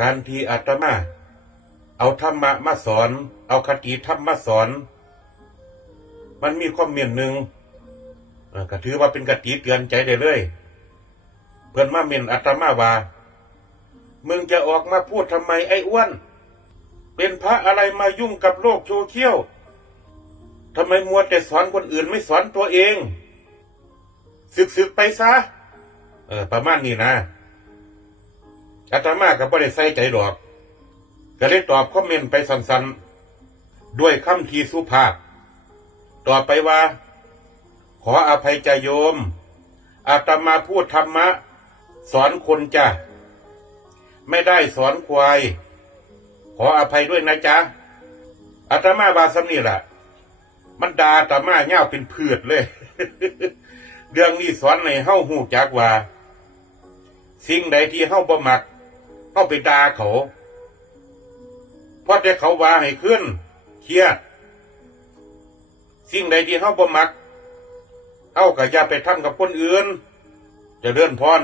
การที่อาตมา เอาธรรมะมาสอน เอาคติธรรมมาสอน มันมีความเมียนหนึ่งก็ถือว่าเป็นกติเตือนใจได้เลย เพื่อนมาเมียนอาตมาว่า มึงจะออกมาพูดทำไมไอ้อ้วน เป็นพระอะไรมายุ่งกับโลกโซเชียลทำไมมัวแต่สอนคนอื่นไม่สอนตัวเอง ศึกศึกๆไปซะ เออ ประมาณนี้นะ อาตมาก็บ่ได้ใส่ใจดอก ก็เลยตอบคอมเมนต์ไปสั้นๆ ด้วยคำทีสุภาพ ต่อไปว่า ขออภัยใจโยม อาตมาพูดธรรมะ สอนคนจ้ะ ไม่ได้สอนควาย ขออภัยด้วยนะจ๊ะ อาตมาบาสำนี่ล่ะมันดาอาตมาเง่าเป็นเพืชเลย เรื่องนี้สอนในเฮ้าหูจักว่า สิ่งใดที่เฮ้าบ่มัก เข้าไปด่าเขาเพราะแต่เขาว่าให้ขึ้นเครียด สิ่งใดที่เข้าบ่มัก เอาก็อย่าไปทำกับคนอื่น จะเลื่อนพร